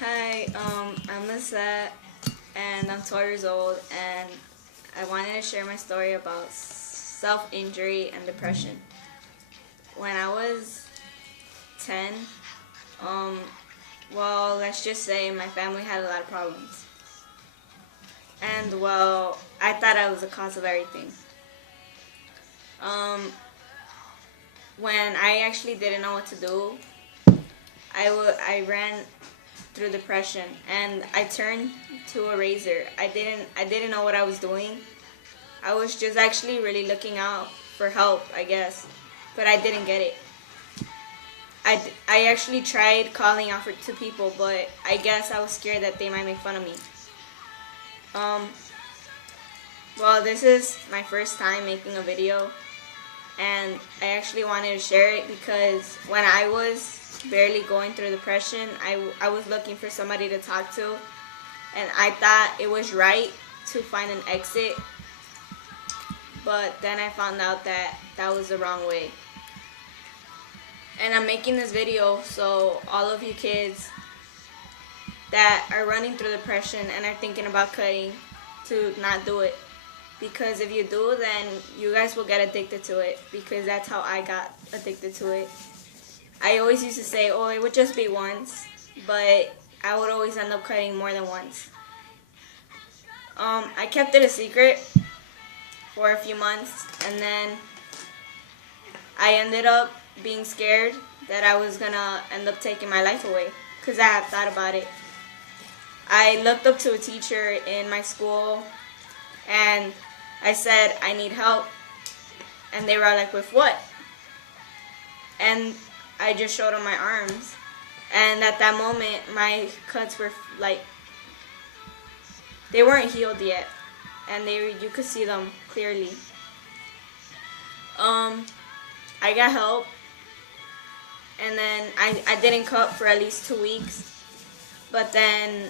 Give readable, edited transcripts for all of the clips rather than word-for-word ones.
Hi, I'm Lisette, and I'm 12 years old, and I wanted to share my story about self-injury and depression. When I was 10, um, well, let's just say my family had a lot of problems. And, well, I thought I was the cause of everything. Um, when I actually didn't know what to do, I ran through depression, and I turned to a razor. I didn't know what I was doing. I was just actually really looking out for help, I guess, but I didn't get it. I actually tried calling out to people, but I guess I was scared that they might make fun of me. Um, well, this is my first time making a video, and I actually wanted to share it because when I was barely going through depression, I was looking for somebody to talk to, and I thought it was right to find an exit, but then I found out that that was the wrong way. And I'm making this video so all of you kids that are running through depression and are thinking about cutting, to not do it. Because if you do, then you guys will get addicted to it, because that's how I got addicted to it. I always used to say, oh, it would just be once, but I would always end up cutting more than once. I kept it a secret for a few months, and then I ended up being scared that I was gonna end up taking my life away, because I had thought about it. I looked up to a teacher in my school, and I said, I need help. And they were like, with what? And I just showed them my arms. And at that moment, my cuts were like, they weren't healed yet. And you could see them clearly. I got help. And then I didn't cut for at least 2 weeks. But then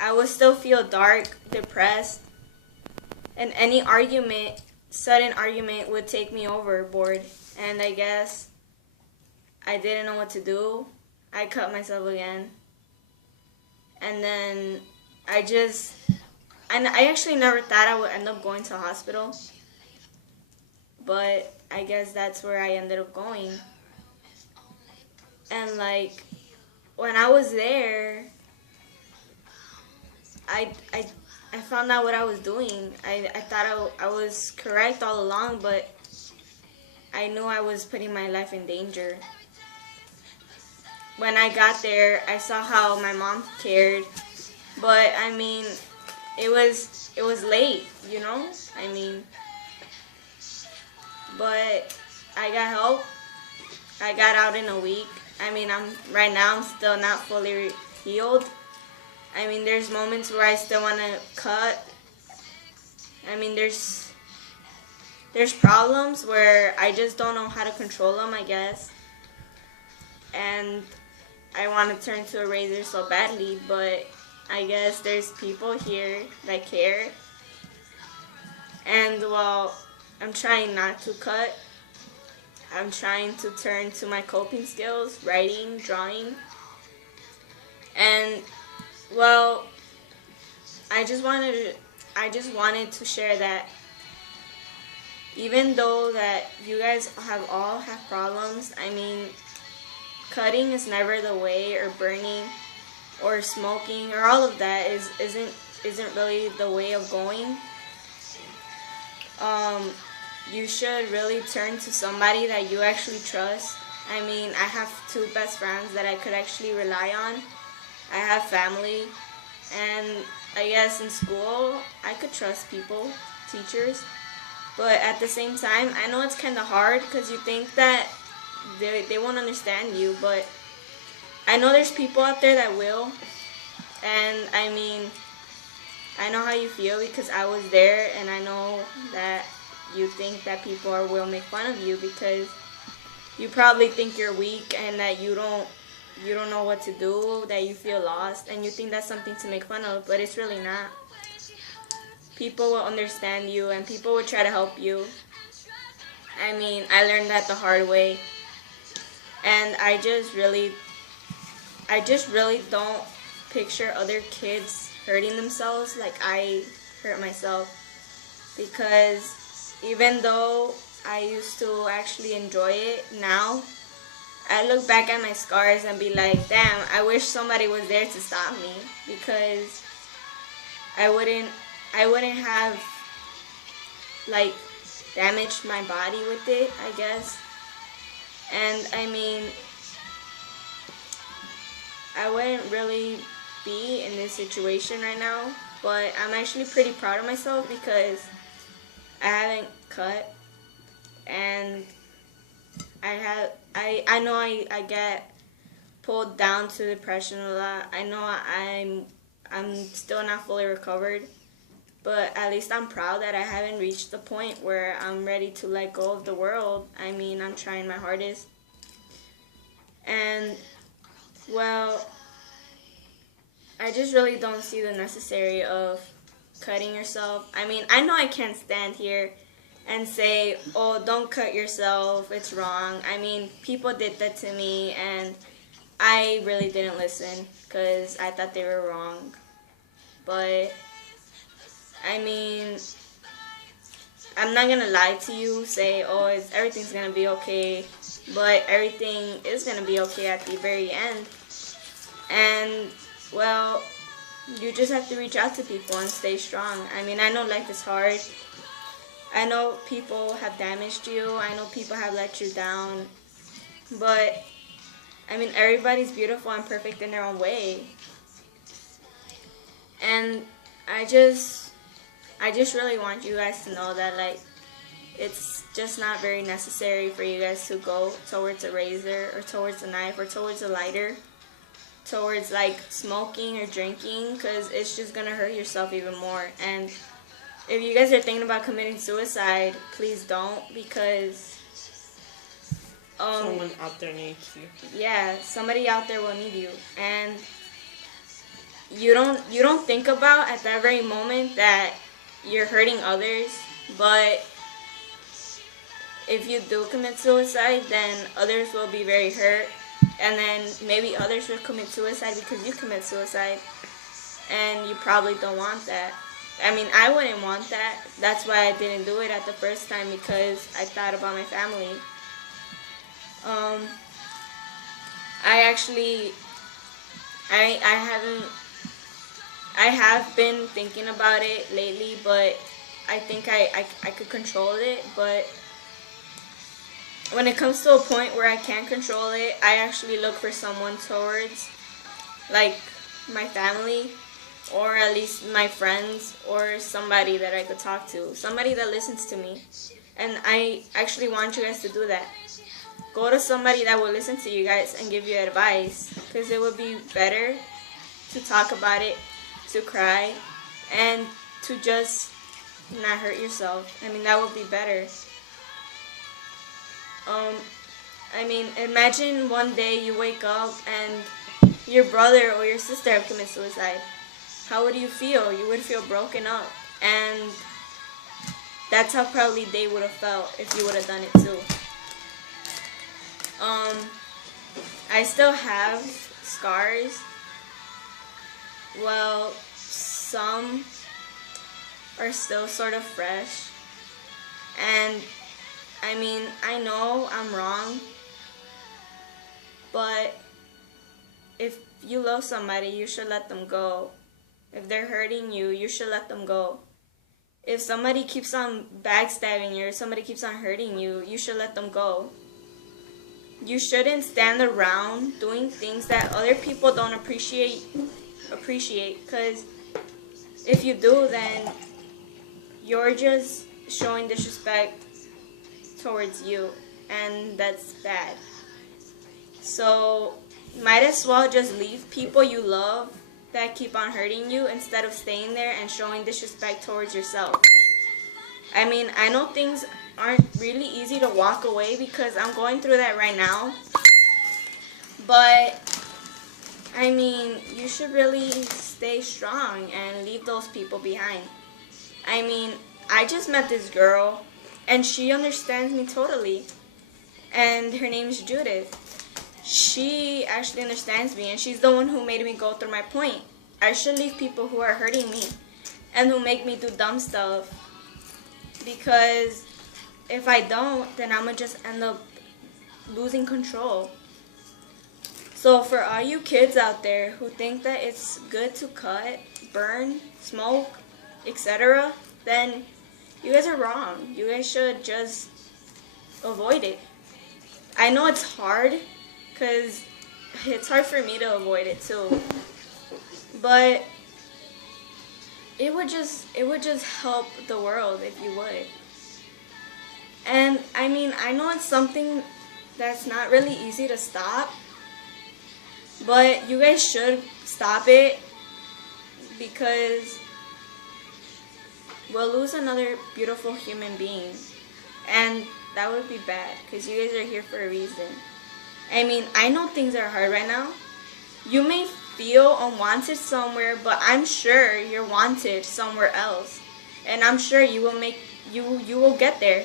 I would still feel dark, depressed. And any sudden argument would take me overboard. And I guess I didn't know what to do. I cut myself again. And then and I actually never thought I would end up going to a hospital. But I guess that's where I ended up going. And like, when I was there, I, I, I found out what I was doing. I thought I was correct all along, but I knew I was putting my life in danger. When I got there, I saw how my mom cared, but I mean, it was late, you know? I mean, but I got help. I got out in a week. I mean, right now I'm still not fully healed. I mean, there's moments where I still want to cut. I mean, there's problems where I just don't know how to control them, I guess. And I want to turn to a razor so badly, but I guess there's people here that care. And well, I'm trying not to cut. I'm trying to turn to my coping skills, writing, drawing. And well, I just wanted to share that even though that you guys have problems, I mean, cutting is never the way, or burning or smoking or all of that isn't really the way of going. Um, you should really turn to somebody that you actually trust. I mean, I have two best friends that I could actually rely on. I have family, and I guess in school I could trust people, teachers. But at the same time, I know it's kind of hard because you think that they won't understand you, but I know there's people out there that will. And I mean, I know how you feel because I was there, and I know that you think that will make fun of you because you probably think you're weak and that you don't know what to do, that you feel lost, and you think that's something to make fun of, but it's really not. People will understand you, and people will try to help you. I mean, I learned that the hard way, and I just really I just really don't picture other kids hurting themselves like I hurt myself, because even though I used to actually enjoy it, now I look back at my scars and be like, damn, I wish somebody was there to stop me, because I wouldn't I wouldn't have like damaged my body with it, I guess. And I mean, I wouldn't really be in this situation right now, but I'm actually pretty proud of myself because I haven't cut, and I know I get pulled down to depression a lot. I know I'm still not fully recovered, but at least I'm proud that I haven't reached the point where I'm ready to let go of the world. I mean, I'm trying my hardest. And well, I just really don't see the necessary of cutting yourself. I mean, I know I can't stand here and say, oh, don't cut yourself, it's wrong. I mean, people did that to me, and I really didn't listen because I thought they were wrong. But, I mean, I'm not going to lie to you, say, oh, everything's going to be okay, but everything is going to be okay at the very end. And, well, you just have to reach out to people and stay strong. I mean, I know life is hard. I know people have damaged you. I know people have let you down. But, I mean, everybody's beautiful and perfect in their own way. And I just really want you guys to know that, like, it's just not very necessary for you guys to go towards a razor or towards a knife or towards a lighter, towards, like, smoking or drinking, because it's just going to hurt yourself even more. And if you guys are thinking about committing suicide, please don't, because someone out there needs you. Yeah, somebody out there will need you, and you don't think about at that very moment that you're hurting others. But if you do commit suicide, then others will be very hurt, and then maybe others will commit suicide because you commit suicide, and you probably don't want that. I mean, I wouldn't want that. That's why I didn't do it at the first time, because I thought about my family. I have been thinking about it lately, but I think I could control it. But when it comes to a point where I can't control it, I actually look for someone towards, like, my family, or at least my friends, or somebody that I could talk to, somebody that listens to me. And I actually want you guys to do that. Go to somebody that will listen to you guys and give you advice, because it would be better to talk about it, to cry, and to just not hurt yourself. I mean, that would be better. I mean, imagine one day you wake up and your brother or your sister have committed suicide. How would you feel? You would feel broken up. And that's how probably they would have felt if you would have done it too. I still have scars. Well, some are still sort of fresh. And I mean, I know I'm wrong, but if you love somebody, you should let them go. If they're hurting you, you should let them go. If somebody keeps on backstabbing you or somebody keeps on hurting you, you should let them go. You shouldn't stand around doing things that other people don't appreciate, because if you do, then you're just showing disrespect towards you, and that's bad. So might as well just leave people you love that keep on hurting you, instead of staying there and showing disrespect towards yourself. I mean, I know things aren't really easy to walk away, because I'm going through that right now, but I mean, you should really stay strong and leave those people behind. I mean, I just met this girl, and she understands me totally, and her name is Judith. she actually understands me, and she's the one who made me go through my point. I should leave people who are hurting me and who make me do dumb stuff, because if I don't, then I'm gonna just end up losing control. So for all you kids out there who think that it's good to cut, burn, smoke, etc., then you guys are wrong. You guys should just avoid it. I know it's hard, because it's hard for me to avoid it too. But it would just help the world if you would. And I mean, I know it's something that's not really easy to stop, but you guys should stop it, because we'll lose another beautiful human being, and that would be bad, because you guys are here for a reason. I mean, I know things are hard right now. You may feel unwanted somewhere, but I'm sure you're wanted somewhere else, and I'm sure you will get there.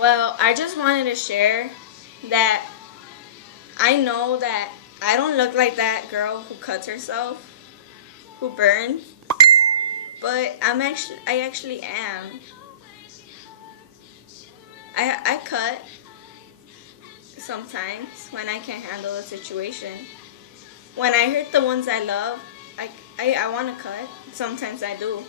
Well, I just wanted to share that I know that I don't look like that girl who cuts herself, who burns, but I actually am. I cut sometimes when I can't handle a situation. When I hurt the ones I love, I want to cut. Sometimes I do.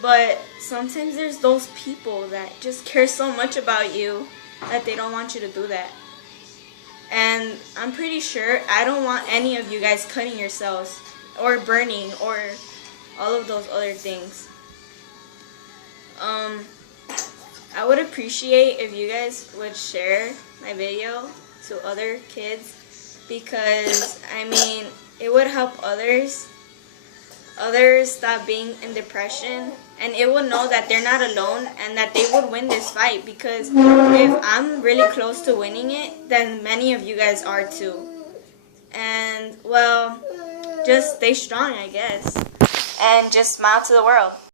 But sometimes there's those people that just care so much about you that they don't want you to do that. And I'm pretty sure I don't want any of you guys cutting yourselves or burning or all of those other things. I would appreciate if you guys would share my video to other kids, because I mean, it would help others stop being in depression, and it will know that they're not alone and that they would win this fight, because if I'm really close to winning it, then many of you guys are too. And well, just stay strong, I guess, and just smile to the world.